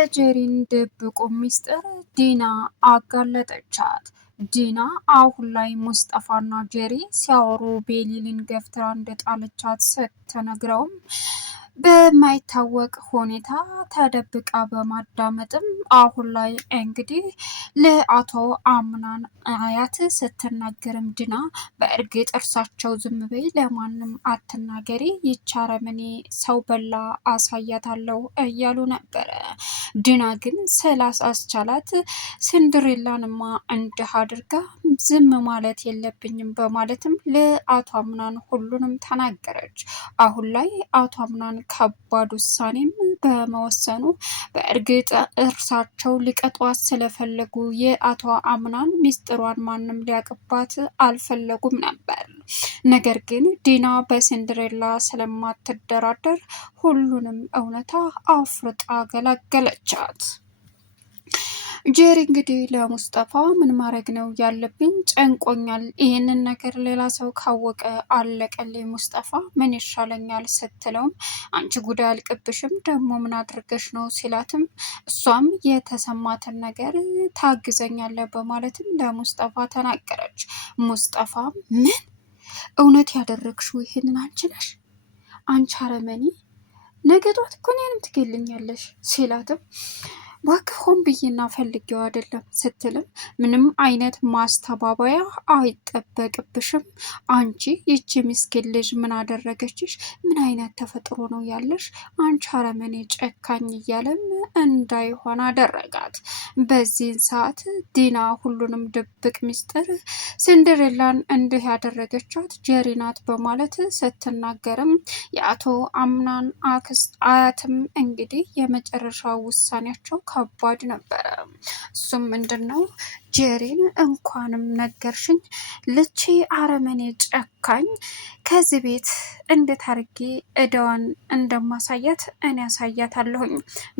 የጄሪን ድብቁ ሚስጥር ዲና አጋለጠቻት። ዲና አሁን ላይ ሙስጠፋና ጄሪ ሲያወሩ ቤሊልን ገፍትራ እንደጣለቻት ስትነግረውም በማይታወቅ ሁኔታ ተደብቃ በማዳመጥም አሁን ላይ እንግዲህ ለአቶ አምናን አያት ስትናገርም ዲና በእርግጥ እርሳቸው ዝም በይ፣ ለማንም አትናገሪ፣ ይቺ አረመኔ ሰው በላ አሳያታለሁ እያሉ ነበረ። ዲና ግን ስላሳስቻላት ሲንድሬላንማ እንዲህ አድርጋ ዝም ማለት የለብኝም በማለትም ለአቶ አምናን ሁሉንም ተናገረች። አሁን ላይ አቶ አምናን ከባድ ውሳኔም በመወሰኑ በእርግጥ እርሳቸው ሊቀጧት ስለፈለጉ የአቶ አምናን ሚስጥሯን ማንም ሊያቅባት አልፈለጉም ነበር። ነገር ግን ዲና በሲንድሬላ ስለማትደራደር ሁሉንም እውነታ አፍርጣ ገላገለቻት። ጄሪ እንግዲህ ለሙስጠፋ ምን ማድረግ ነው ያለብኝ? ጨንቆኛል። ይህንን ነገር ሌላ ሰው ካወቀ አለቀልኝ። ሙስጠፋ ምን ይሻለኛል ስትለውም አንቺ ጉዳይ አልቅብሽም ደግሞ ምን አድርገሽ ነው ሲላትም እሷም የተሰማትን ነገር ታግዘኛለ በማለትም ለሙስጠፋ ተናገረች። ሙስጠፋ ምን እውነት ያደረግሽው ይህንን አንቺ ነሽ? አንቺ አረመኔ ነገ ጧት እኮ እኔንም ትገልኛለሽ ሲላትም እባክህ ሆን ብዬና ፈልጌው አይደለም ስትልም ምንም አይነት ማስተባበያ አይጠበቅብሽም። አንቺ ይቺ ምስኪን ልጅ ምን አደረገችሽ? ምን አይነት ተፈጥሮ ነው ያለሽ? አንቺ አረመኔ ጨካኝ እያለም እንዳይሆን አደረጋት። በዚህን ሰዓት ዲና ሁሉንም ድብቅ ሚስጥር ሲንድሬላን እንዲህ ያደረገቻት ጄሪ ናት በማለት ስትናገርም የአቶ አምናን አክስት አያትም እንግዲህ የመጨረሻ ውሳኔያቸው ከባድ ነበረ። እሱም ምንድን ነው? ጄሪን እንኳንም ነገርሽኝ፣ ልቺ አረመኔ ጨካኝ ከዚህ ቤት እንዴት አርጌ እዳዋን እንደማሳያት እኔ ያሳያታለሁኝ።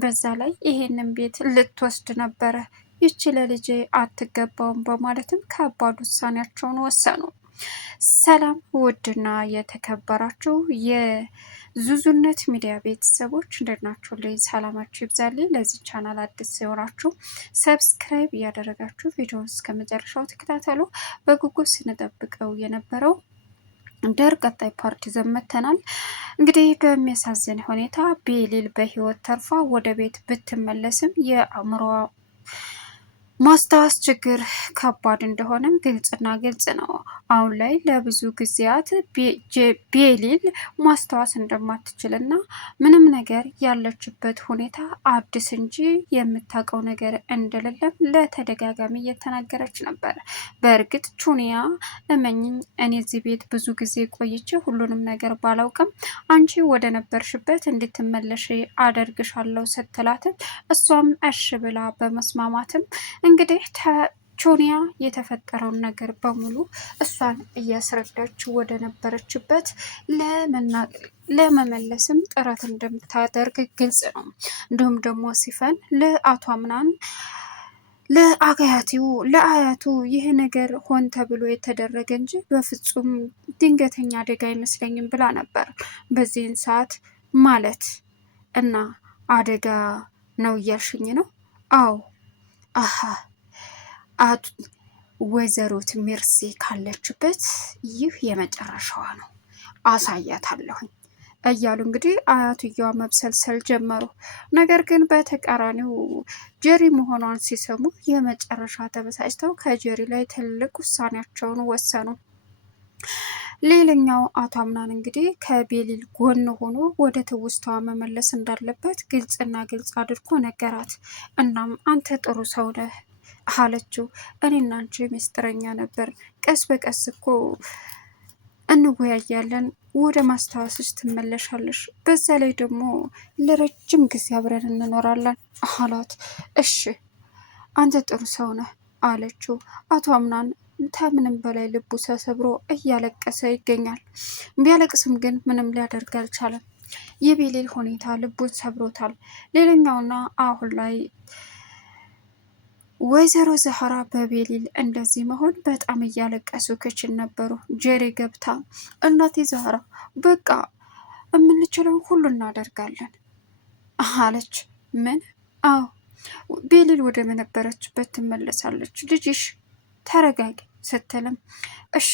በዛ ላይ ይሄንን ቤት ልትወስድ ነበረ፣ ይቺ ለልጄ አትገባውም በማለትም ከባድ ውሳኔያቸውን ወሰኑ። ሰላም ውድና የተከበራችሁ የዙዙነት ሚዲያ ቤተሰቦች እንደት ናችሁ? ላይ ሰላማችሁ ይብዛልኝ። ለዚህ ቻናል አዲስ ሲሆናችሁ ሰብስክራይብ እያደረጋችሁ ቪዲዮውን እስከ መጨረሻው ተከታተሉ። በጉጉት ስንጠብቀው የነበረው ዳር ቀጣይ ፓርት ዘመተናል። እንግዲህ በሚያሳዝን ሁኔታ ቤሊል በህይወት ተርፋ ወደ ቤት ብትመለስም የአእምሮ ማስታወስ ችግር ከባድ እንደሆነም ግልጽና ግልጽ ነው። አሁን ላይ ለብዙ ጊዜያት ቤሊል ማስታወስ እንደማትችልና ምንም ነገር ያለችበት ሁኔታ አዲስ እንጂ የምታውቀው ነገር እንደሌለም ለተደጋጋሚ እየተናገረች ነበር። በእርግጥ ቹኒያ እመኝኝ፣ እኔ እዚህ ቤት ብዙ ጊዜ ቆይቼ ሁሉንም ነገር ባላውቅም አንቺ ወደ ነበርሽበት እንድትመለሽ አደርግሻለሁ ስትላትም እሷም እሽ ብላ በመስማማትም እንግዲህ ቹኒያ የተፈጠረውን ነገር በሙሉ እሷን እያስረዳች ወደ ነበረችበት ለመመለስም ጥረት እንደምታደርግ ግልጽ ነው። እንዲሁም ደግሞ ሲፈን ለአቶ አምናን ለአያቱ ይህ ነገር ሆን ተብሎ የተደረገ እንጂ በፍጹም ድንገተኛ አደጋ አይመስለኝም ብላ ነበር። በዚህን ሰዓት ማለት እና አደጋ ነው እያልሽኝ ነው? አዎ አሀ ወይዘሮት ሜርሲ ካለችበት ይህ የመጨረሻዋ ነው፣ አሳያታለሁኝ እያሉ እንግዲህ አያትየዋ መብሰልሰል ጀመሩ። ነገር ግን በተቃራኒው ጄሪ መሆኗን ሲሰሙ የመጨረሻ ተበሳጭተው ከጄሪ ላይ ትልቅ ውሳኔያቸውን ወሰኑ። ሌላኛው አቶ አምናን እንግዲህ ከቤሊል ጎን ሆኖ ወደ ትውስታዋ መመለስ እንዳለበት ግልጽና ግልጽ አድርጎ ነገራት። እናም አንተ ጥሩ ሰው ነህ አለችው። እኔና አንቺ ምስጢረኛ ነበር፣ ቀስ በቀስ እኮ እንወያያለን፣ ወደ ማስታወስሽ ትመለሻለሽ፣ በዛ ላይ ደግሞ ለረጅም ጊዜ አብረን እንኖራለን አላት። እሺ አንተ ጥሩ ሰው ነህ አለችው። አቶ አምናን ከምንም በላይ ልቡ ተሰብሮ እያለቀሰ ይገኛል። ቢያለቅስም ግን ምንም ሊያደርግ አልቻለም። የቤሊል ሁኔታ ልቡን ሰብሮታል። ሌላኛውና አሁን ላይ ወይዘሮ ዛህራ በቤሊል እንደዚህ መሆን በጣም እያለቀሱ ክችል ነበሩ። ጄሪ ገብታ እናቴ ዛህራ በቃ የምንችለውን ሁሉ እናደርጋለን አለች። ምን አዎ ቤሊል ወደ ነበረችበት ትመለሳለች። ልጅሽ ተረጋጊ ስትልም እሺ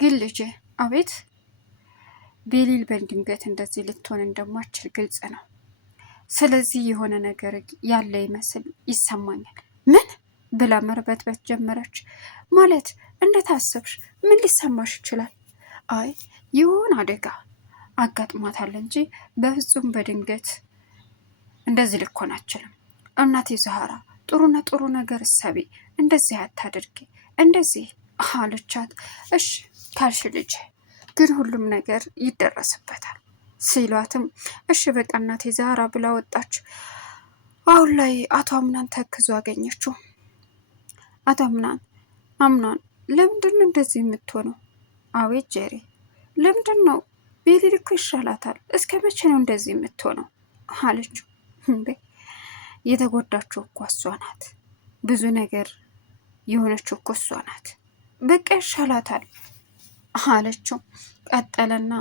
ግን ልጄ አቤት ቤሊል በድንገት እንደዚህ ልትሆን እንደማችል ግልጽ ነው። ስለዚህ የሆነ ነገር ያለ ይመስል ይሰማኛል። ምን ብላ መርበትበት ጀመረች። ማለት እንዴት አሰብሽ? ምን ሊሰማሽ ይችላል? አይ ይሁን አደጋ አጋጥሟታል እንጂ በፍጹም በድንገት እንደዚህ ልኮን አችልም። እናቴ ዛህራ ጥሩ ነገር እሰቢ፣ እንደዚህ አታድርጊ፣ እንደዚህ አለቻት። እሺ ካልሽ ልጅ ግን ሁሉም ነገር ይደረስበታል ሲሏትም እሺ በቃ እናቴ ዛህራ ብላ ወጣች። አሁን ላይ አቶ አምናን ተክዞ አገኘችው። አቶ አምናን ለምንድን ነው እንደዚህ የምትሆነው? አቤት ጄሪ ለምንድን ነው? ቤሊል እኮ ይሻላታል። እስከ መቼ ነው እንደዚህ የምትሆነው አለችው። እንዴ የተጎዳችው እኮ እሷ ናት። ብዙ ነገር የሆነችው እኮ እሷ ናት። በቃ ይሻላታል አለችው። ቀጠለና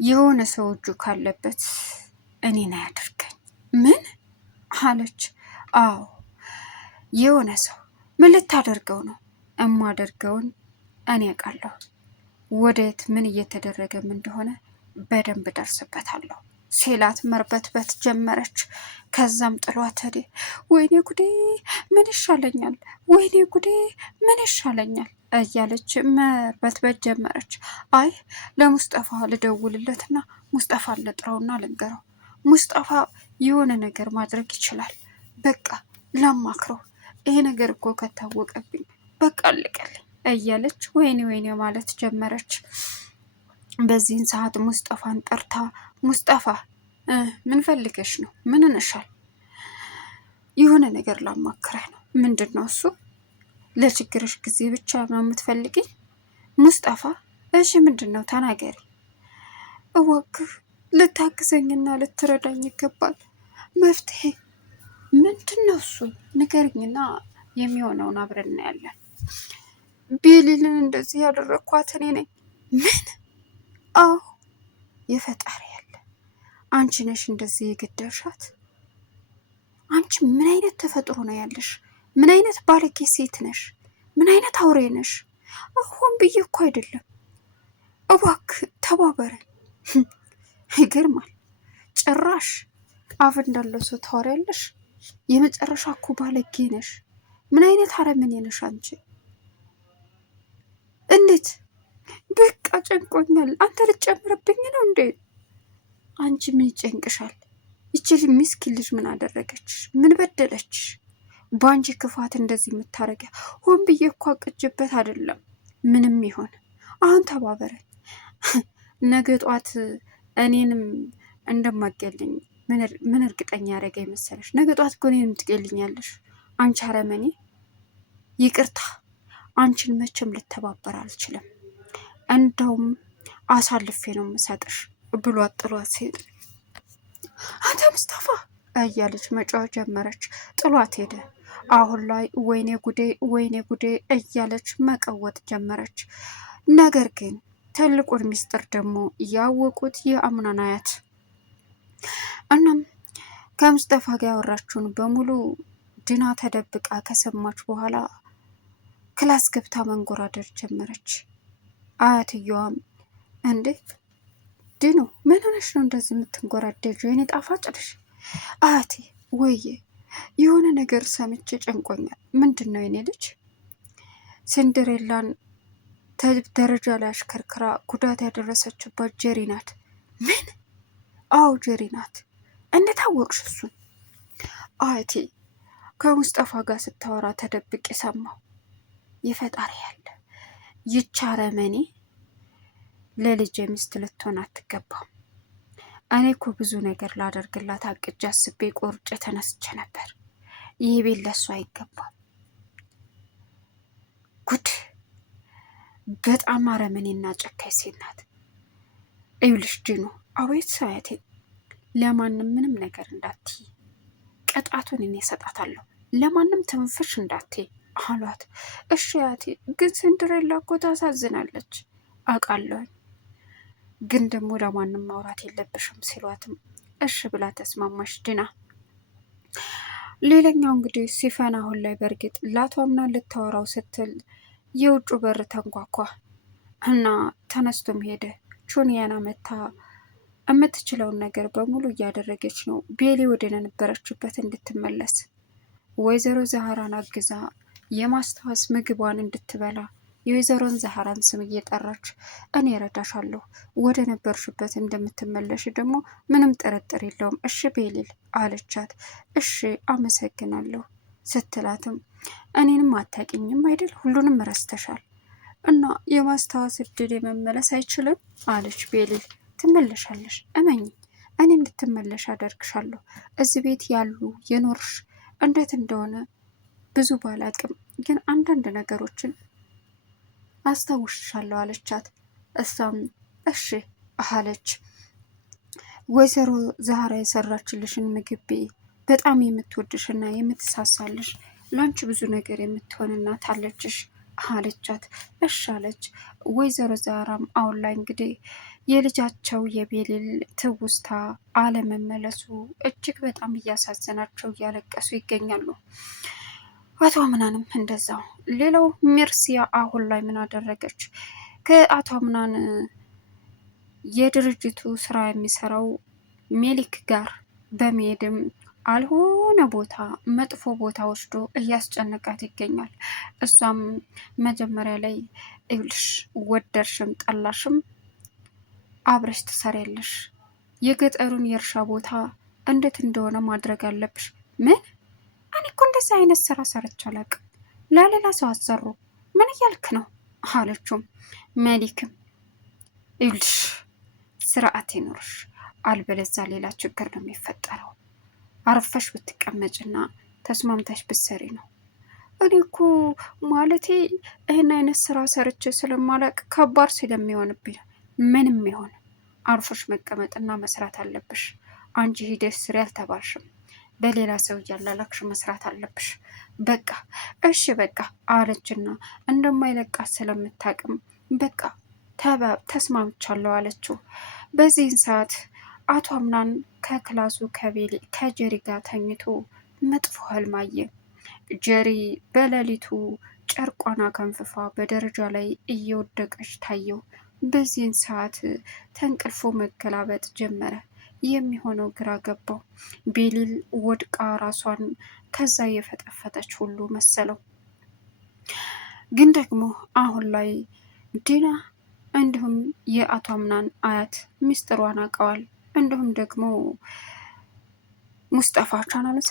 የሆነ ሰው እጁ ካለበት እኔን አያደርገኝ። ምን አለች? አዎ የሆነ ሰው ምን ልታደርገው ነው? እማደርገውን እኔ አውቃለሁ። ወዴት ምን እየተደረገም እንደሆነ በደንብ ደርስበታለሁ ሴላት መርበትበት ጀመረች። ከዛም ጥሏት ሄደ። ወይኔ ጉዴ ምን ይሻለኛል፣ ወይኔ ጉዴ ምን ይሻለኛል እያለች መርበትበት ጀመረች። አይ ለሙስጠፋ ልደውልለትና ሙስጠፋ ልጥረውና ልንገረው። ሙስጠፋ የሆነ ነገር ማድረግ ይችላል። በቃ ላማክረው። ይሄ ነገር እኮ ከታወቀብኝ በቃ አለቀልኝ እያለች ወይኔ ማለት ጀመረች። በዚህን ሰዓት ሙስጠፋን ጠርታ ሙስጠፋ ምን ፈልገሽ ነው? ምን እንሻል? የሆነ ነገር ላማክረህ ነው። ምንድን ነው እሱ? ለችግርሽ ጊዜ ብቻ ነው የምትፈልጊኝ? ሙስጠፋ እሺ ምንድን ነው ተናገሪ። እባክህ ልታግዘኝና ልትረዳኝ ይገባል። መፍትሄ ምንድን ነው እሱ? ንገርኝና የሚሆነውን አብረን እናያለን። ቤሊልን እንደዚህ ያደረግኳት እኔ ነኝ። ምን? አዎ የፈጣሪ ያለ አንቺ ነሽ እንደዚህ የገደልሻት። አንቺ ምን አይነት ተፈጥሮ ነው ያለሽ? ምን አይነት ባለጌ ሴት ነሽ? ምን አይነት አውሬ ነሽ? አሁን ብዬ እኮ አይደለም። እባክህ ተባበረን። ይገርማል። ጭራሽ አፍ እንዳለው ሰው ታወሪያለሽ። የመጨረሻ እኮ ባለጌ ነሽ። ምን አይነት አረመኔ ነሽ አንቺ? እንዴት? በቃ ጨንቆኛል። አንተ ልትጨምርብኝ ነው እንዴ? አንቺ ምን ይጨንቅሻል? ይችል ምስኪን ልጅ ምን አደረገች? ምን በደለች? በአንቺ ክፋት እንደዚህ የምታረጊያ? ሆን ብዬ እኮ አቅጅበት አይደለም። ምንም ይሆን አሁን ተባበረን። ነገ ጧት እኔንም እንደማገልኝ ምን እርግጠኛ ያደረገ መሰለሽ? ነገ ጧት እኮ እኔንም ትገልኛለሽ። አንቺ አረመኔ። ይቅርታ አንቺን መቼም ልተባበር አልችልም። እንደውም አሳልፌ ነው የምሰጥሽ ብሏት ጥሏት ሲሄድ አንተ ሙስጠፋ እያለች መጫወት ጀመረች። ጥሏት ሄደ። አሁን ላይ ወይኔ ጉዴ እያለች መቀወጥ ጀመረች። ነገር ግን ትልቁን ሚስጥር ደግሞ ያወቁት የአምናን አያት እናም ከሙስጠፋ ጋር ያወራችውን በሙሉ ድና ተደብቃ ከሰማች በኋላ ክላስ ገብታ መንጎራደር ጀመረች። አያትየዋም እንዴ ድኑ ምን ሆነሽ ነው እንደዚህ የምትንጎራደጁ? የኔ ጣፋጭ ነሽ። አያቴ ወዬ የሆነ ነገር ሰምቼ ጨንቆኛል። ምንድን ነው የኔ ልጅ? ሲንደሬላን ደረጃ ላይ አሽከርክራ ጉዳት ያደረሰችባት ጀሪ ናት። ምን? አዎ ጀሪ ናት። እንዴት አወቅሽ እሱን? አያቴ ከሙስጠፋ ጋር ስታወራ ተደብቄ ሰማሁ። ይፈጣሪ ያለ ይቻ አረመኔ ለልጅ ሚስት ልትሆን አትገባም። እኔ እኮ ብዙ ነገር ላደርግላት አቅጄ አስቤ ቆርጬ ተነስቼ ነበር። ይህ ቤት ለሱ አይገባም። ጉድ! በጣም አረመኔና ጨካኝ ሴት ናት። ይኸውልሽ ዲኑ፣ አቤት አያቴ፣ ለማንም ምንም ነገር እንዳትይ፣ ቅጣቱን እኔ እሰጣታለሁ። ለማንም ትንፍሽ እንዳትይ አሏት። እሺ አያቴ፣ ግን ሲንደሬላ እኮ ታሳዝናለች አውቃለሁ፣ ግን ደግሞ ለማንም ማውራት የለብሽም ሲሏትም እሺ ብላ ተስማማሽ ዲና። ሌላኛው እንግዲህ ሲፈን አሁን ላይ በእርግጥ ለአቶ አምናን ልታወራው ስትል የውጩ በር ተንኳኳ እና ተነስቶም ሄደ። ቹንያና መታ የምትችለውን ነገር በሙሉ እያደረገች ነው ቤሊ ወደ ነበረችበት እንድትመለስ። ወይዘሮ ዛህራን አግዛ የማስታወስ ምግቧን እንድትበላ የወይዘሮን ዛህራን ስም እየጠራች እኔ እረዳሻለሁ፣ ወደ ነበርሽበት እንደምትመለሽ ደግሞ ምንም ጥርጥር የለውም፣ እሺ ቤሊል አለቻት። እሺ አመሰግናለሁ ስትላትም እኔንም አታውቂኝም አይደል? ሁሉንም ረስተሻል እና የማስታወስ እድል የመመለስ አይችልም አለች ቤሊል። ትመለሻለሽ፣ እመኝ፣ እኔ እንድትመለሽ አደርግሻለሁ። እዚህ ቤት ያሉ የኖርሽ እንዴት እንደሆነ ብዙ ባላቅም ግን አንዳንድ ነገሮችን አስታውሻለሁ አለቻት። እሷም እሺ አለች። ወይዘሮ ዛህራ የሰራችልሽን ምግብ በጣም የምትወድሽና የምትሳሳልሽ ለአንቺ ብዙ ነገር የምትሆን እናት አለችሽ አለቻት። እሺ አለች። ወይዘሮ ዛህራም አሁን ላይ እንግዲህ የልጃቸው የቤሊል ትውስታ አለመመለሱ እጅግ በጣም እያሳዘናቸው እያለቀሱ ይገኛሉ። አቶ አምናንም እንደዛው። ሌላው ሜርሲያ አሁን ላይ ምን አደረገች? ከአቶ አምናን የድርጅቱ ስራ የሚሰራው ሜሊክ ጋር በመሄድም አልሆነ ቦታ መጥፎ ቦታ ወስዶ እያስጨነቃት ይገኛል። እሷም መጀመሪያ ላይ ይኸውልሽ ወደድሽም ጠላሽም አብረሽ ትሰሪያለሽ፣ የገጠሩን የእርሻ ቦታ እንዴት እንደሆነ ማድረግ አለብሽ። ምን? እኔ እኮ እንደዚህ አይነት ስራ ሰርቼ አላውቅም፣ ለሌላ ሰው አሰሩ፣ ምን እያልክ ነው አለችውም። ሜሊክም ይኸውልሽ ስርዓት ይኖርሽ፣ አልበለዛ ሌላ ችግር ነው የሚፈጠረው። አርፈሽ ብትቀመጭና ተስማምተሽ ብትሰሪ ነው። እኔ እኮ ማለቴ ይህን አይነት ስራ ሰርቼ ስለማላቅ ከባድ ስለሚሆንብኝ ነው። ምንም ይሆን አርፎሽ መቀመጥና መስራት አለብሽ። አንቺ ሂደሽ ስሪ አልተባልሽም፣ በሌላ ሰው እያላላክሽ መስራት አለብሽ። በቃ እሺ በቃ አለችና እንደማይለቃት ስለምታቅም በቃ ተስማምቻለሁ አለችው። በዚህን ሰዓት አቶ አምናን ከክላሱ ከጀሪ ጋር ተኝቶ መጥፎ ህልም አየ። ጀሪ በሌሊቱ ጨርቋን አከንፍፋ በደረጃ ላይ እየወደቀች ታየው። በዚህን ሰዓት ተንቅልፎ መገላበጥ ጀመረ። የሚሆነው ግራ ገባው። ቤሊል ወድቃ ራሷን ከዛ የፈጠፈጠች ሁሉ መሰለው። ግን ደግሞ አሁን ላይ ዲና እንዲሁም የአቶ አምናን አያት ሚስጥሯን አውቀዋል። እንዲሁም ደግሞ ሙስጠፋ ቻናልን